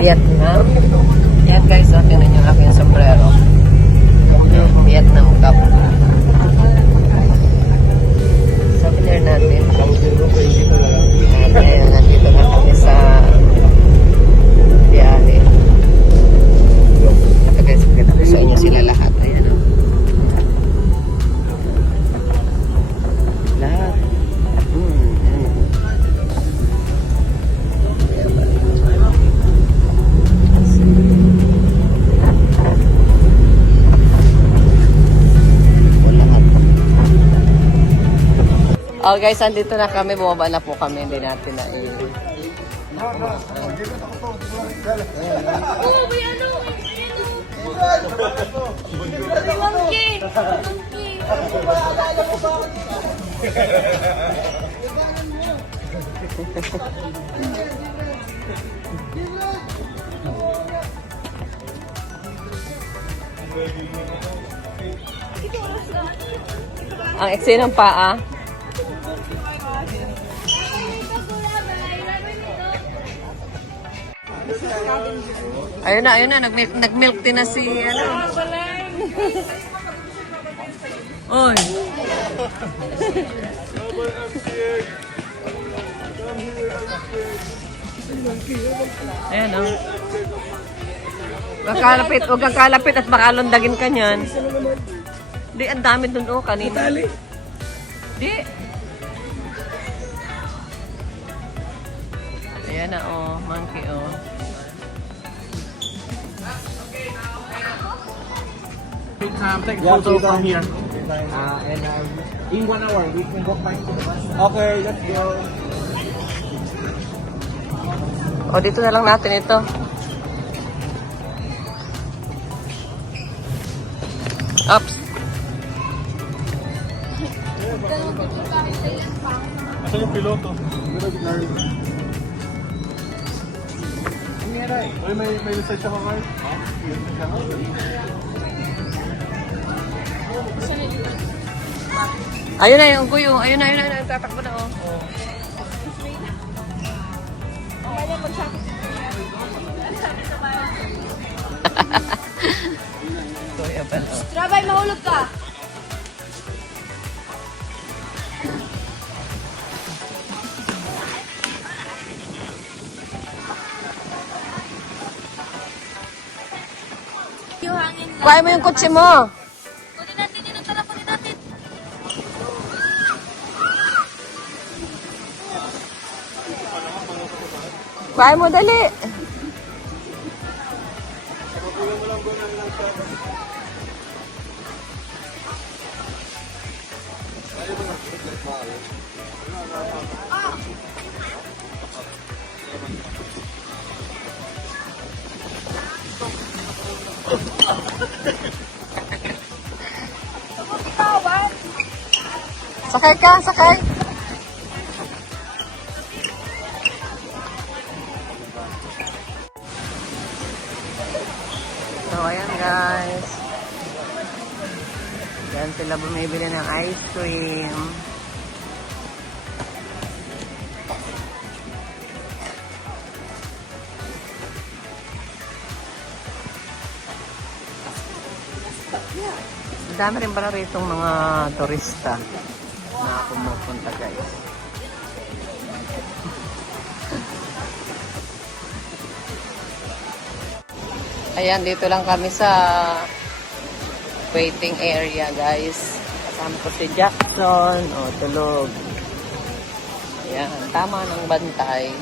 Vietnam. Yan guys, oh, tingnan yung aking sombrero. Vietnam Cup. Souvenir natin. Ayan, nandito na kami sa biyahe. Ito guys, pakita ko sa inyo sila lahat. Ayan o. Lahat. Ayan. Oh guys, andito na kami. Bumaba na po kami. Hindi natin na Oh, may ano? May monkey! ang eksena ng paa. Ayun na, nag-milk din na si, ano. Oy. Ayan, oh. Huwag kang kalapit at makalundagin ka niyan. Di, ang dami dun, oh, kanina. Di. Ayan na, oh, monkey, oh. Take a photo from here. And in 1 hour, we can go back to the bus. Okay, let's go. O, dito na lang natin ito. Oops. Asan yung piloto? Uy, may message ako card? Ayun na yung kuyo. Ayun na. Tatakbo na, oh. Kuya pa, oh. Trabay, mahulog ka! Yung hangin lang. Kuhain mo yung kotse mo. Kunin natin yun. Tara, kunin natin. Kuhain mo, dali. Sakay ka, sakay. So, ayan guys. Yan sila bumibili ng ice cream. Ang dami rin pala rito mga turista na pumupunta guys. Ayan, dito lang kami sa waiting area guys. Kasama ko si Jackson. O, tulog. Ayan, tama ng bantay.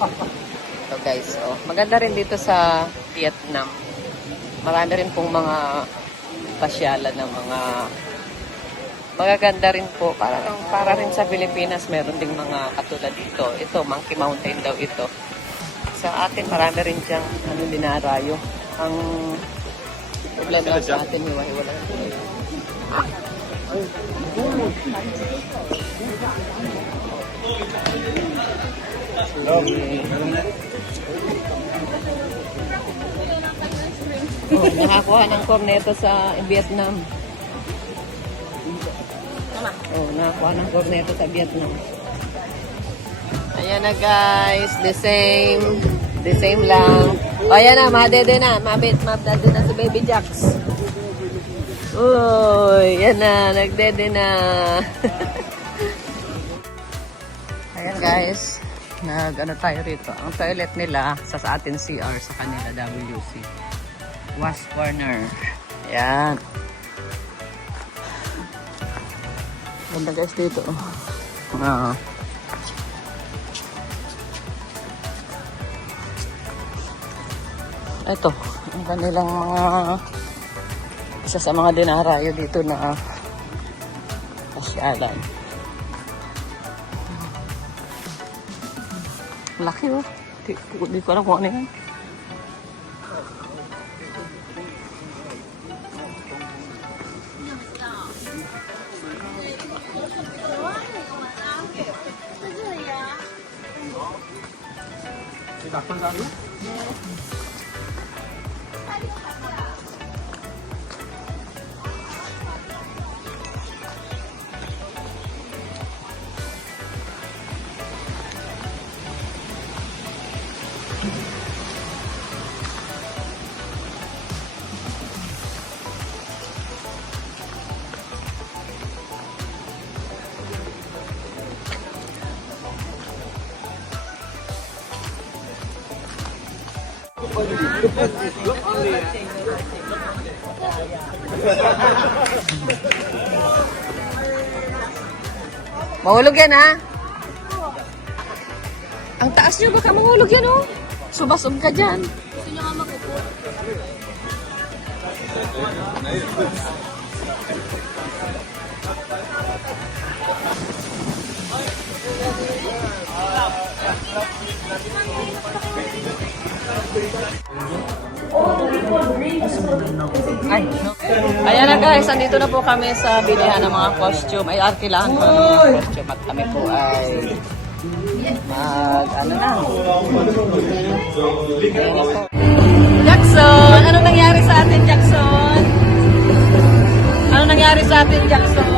Ito guys, oh. Maganda rin dito sa Vietnam. Marami rin pong mga pasyalan ng mga magaganda rin po. Para rin sa Pilipinas, meron ding mga katulad dito. Ito, Monkey Mountain daw ito. Sa atin, marami rin diyang dinarayo. Ang problema sa atin, hiwa-hiwala. Oh, nakakuha ng corneto sa Vietnam. Oh, nakakuha ng corneto sa Vietnam. Ayan na guys, the same The same lang. O, ayan na, madede na. Mabdade na si Baby Jax. Uy, yan na, nagdede na. Ayan guys, nag-ano tayo rito. Ang toilet nila, sa atin CR, sa kanila WC. Wash corner. Ayan. Ganda guys dito. Oo. Ito, ang kanilang mga isa sa mga dinarayo dito na pasyalan. Laki oh. Di ko alam kung ano yan. Mahulog yan ha? Ang taas nyo, baka mahulog yan oh. Subasog ka dyan. Gusto nyo nga magpupot. Ay, no. Ayan na guys, andito na po kami sa bilihan ng mga costume. Ay, arkilahan ko ng mga costume at kami po ay ano na. Jackson! Anong nangyari sa atin, Jackson? Anong nangyari sa atin, Jackson?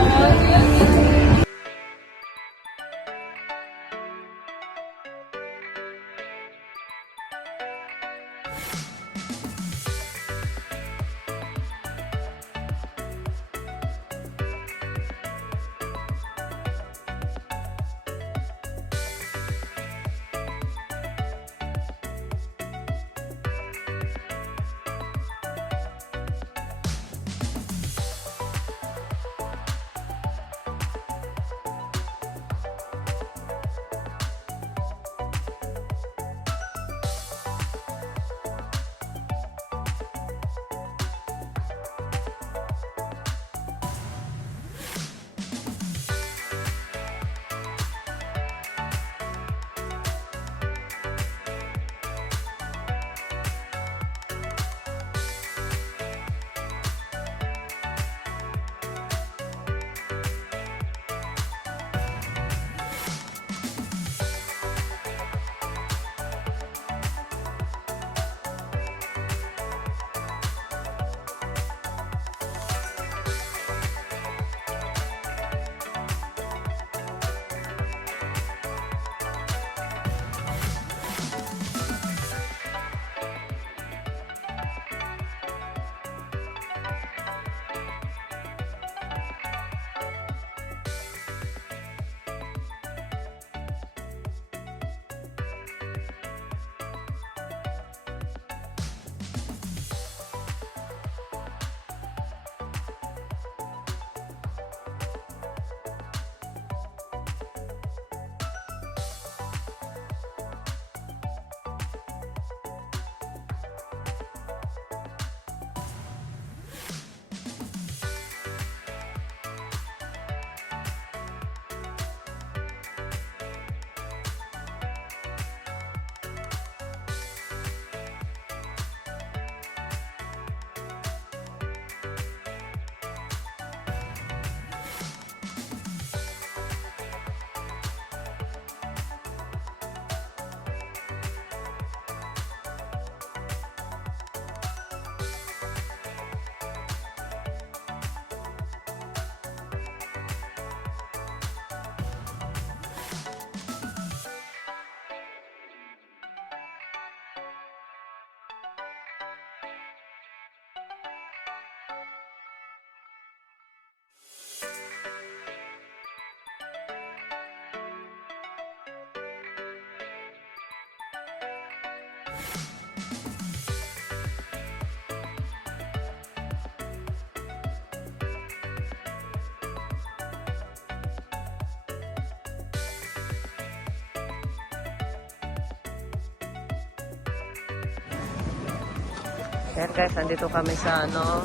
Ayan guys, nandito kami sa ano,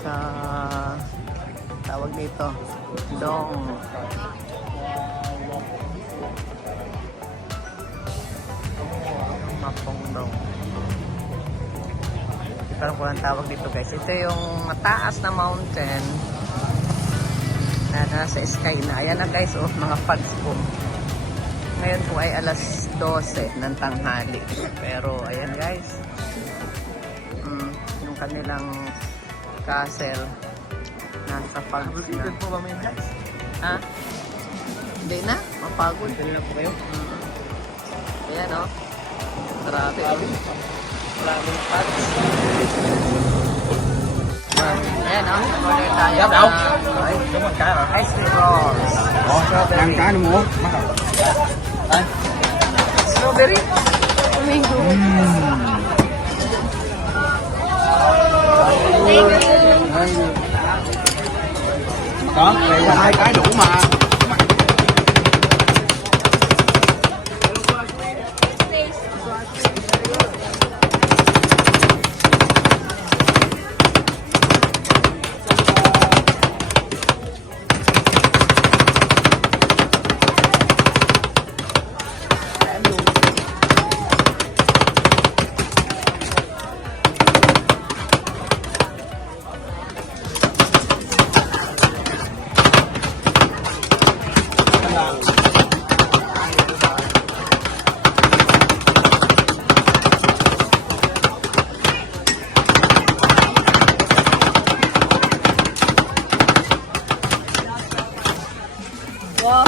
sa tawag dito, Dong. Mapong Dong. Hindi ko alam tawag dito guys. Ito yung mataas na mountain na nasa sky na. Ayan na guys, oh, mga fogs po. Ngayon po ay alas 12 ng tanghali. Pero ayan guys, yung kanilang castle nasa fogs na. po ba may guys? Ha? Hindi na, mapagod. Kanina po kayo? Ayan oh. Grabe. Maraming fogs. Ayan oh, order tayo Yap, out. ng ice cream rolls. Ang kano mo? Strawberry. Oh my God. Có, này là 2 cái đủ mà. Wow.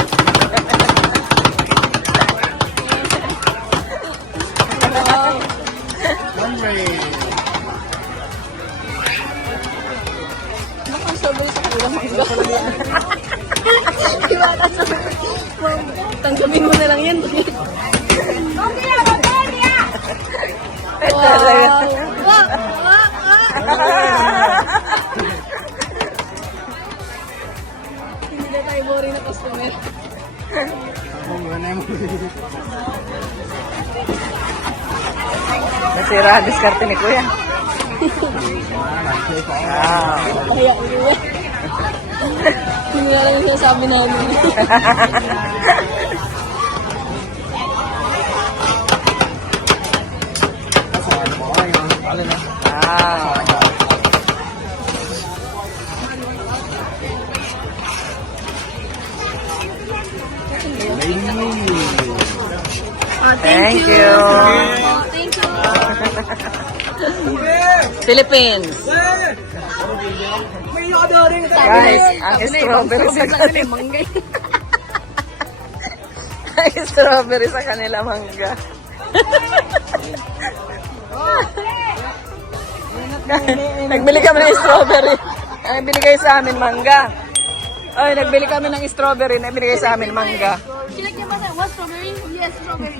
Nakasabay sa kulang mangga. Iwala sa tanggapin mo na lang yan. Hindi na tayo boring na customer. Nasira ang diskarte ni Kuya. Kaya ulo. Hindi na lang yung sasabi namin. Wow. Thank you. Thank you. Philippines. May ordering ka. Guys, ang strawberry sa kanila. Manggay. Ang strawberry sa kanila mangga. Nagbili kami ng strawberry. Ang binigay sa amin mangga. Ay, nagbili kami ng strawberry na binigay sa amin mangga. Check niya ba na? What strawberry? Yes, strawberry.